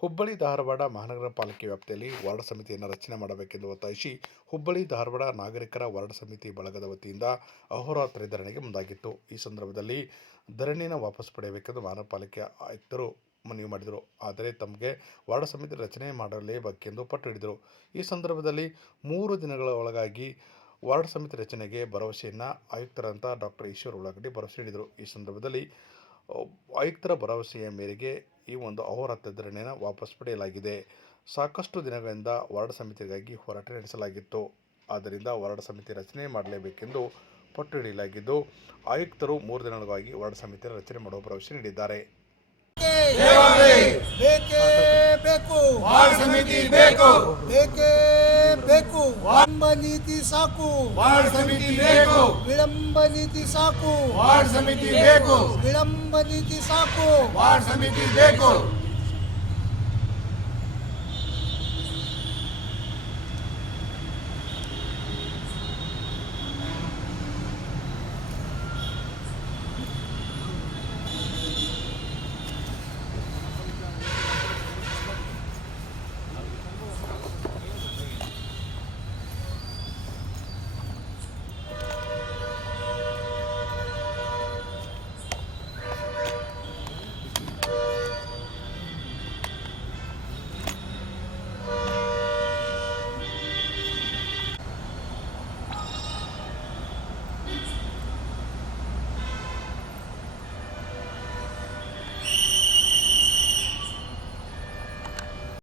ಹುಬ್ಬಳ್ಳಿ, ಧಾರವಾಡ ಮಹಾನಗರ ಪಾಲಿಕೆ ವ್ಯಾಪ್ತಿಯಲ್ಲಿ ವಾರ್ಡ್ ಸಮಿತಿಯನ್ನು ರಚನೆ ಮಾಡಬೇಕೆಂದು ಒತ್ತಾಯಿಸಿ ಹುಬ್ಬಳ್ಳಿ, ಧಾರವಾಡ ನಾಗರಿಕರ ವಾರ್ಡ್ ಸಮಿತಿ ಬಳಗದ ವತಿಯಿಂದ ಅಹೋರಾತ್ರಿ ಧರಣಿಗೆ ಮುಂದಾಗಿತ್ತು. ಈ ಸಂದರ್ಭದಲ್ಲಿ ಧರಣಿಯನ್ನು ವಾಪಸ್ ಪಡೆಯಬೇಕೆಂದು ಮಹಾನಗರ ಪಾಲಿಕೆ ಆಯುಕ್ತರು ಮನವಿ ಮಾಡಿದರು. ಆದರೆ ತಮಗೆ ವಾರ್ಡ್ ಸಮಿತಿ ರಚನೆ ಮಾಡಲೇಬೇಕೆಂದು ಪಟ್ಟು ಹಿಡಿದರು. ಈ ಸಂದರ್ಭದಲ್ಲಿ ಮೂರು ದಿನಗಳ ಒಳಗಾಗಿ ವಾರ್ಡ್ ಸಮಿತಿ ರಚನೆಗೆ ಭರವಸೆಯನ್ನು ಆಯುಕ್ತರಂತ ಡಾಕ್ಟರ್ ಈಶ್ವರ್ ಉಳ್ಳಾಗಡ್ಡಿ ಭರವಸೆ ನೀಡಿದರು. ಈ ಸಂದರ್ಭದಲ್ಲಿ ಆಯುಕ್ತರ ಭರವಸೆಯ ಮೇರೆಗೆ ಈ ಒಂದು ಅಹೋರಾತ್ರ ಧರಣಿಯನ್ನು ವಾಪಸ್ ಪಡೆಯಲಾಗಿದೆ. ಸಾಕಷ್ಟು ದಿನಗಳಿಂದ ವಾರ್ಡ್ ಸಮಿತಿಗಾಗಿ ಹೋರಾಟ ನಡೆಸಲಾಗಿತ್ತು. ಆದ್ದರಿಂದ ವಾರ್ಡ್ ಸಮಿತಿ ರಚನೆ ಮಾಡಲೇಬೇಕೆಂದು ಪಟ್ಟು ಹಿಡಿಯಲಾಗಿದ್ದು ಆಯುಕ್ತರು ಮೂರು ದಿನಗಳಿಗಾಗಿ ವಾರ್ಡ್ ಸಮಿತಿ ರಚನೆ ಮಾಡುವ ಭರವಸೆ ನೀಡಿದ್ದಾರೆ. ಬೇಕೇ ಬೇಕು. ವಾರ್ಡ್ ಸಮಿತಿ ಬೇಕು. ಬೇಕೇ ಬೇಕು. ವಿಳಂಬ ನೀತಿ ಸಾಕು. ವಾರ್ಡ್ ಸಮಿತಿ ಬೇಕು. ವಿಳಂಬ ನೀತಿ ಸಾಕು. ವಾರ್ಡ್ ಸಮಿತಿ ಬೇಕು. ವಿಳಂಬ ನೀತಿ ಸಾಕು. ವಾರ್ಡ್ ಸಮಿತಿ ಬೇಕು.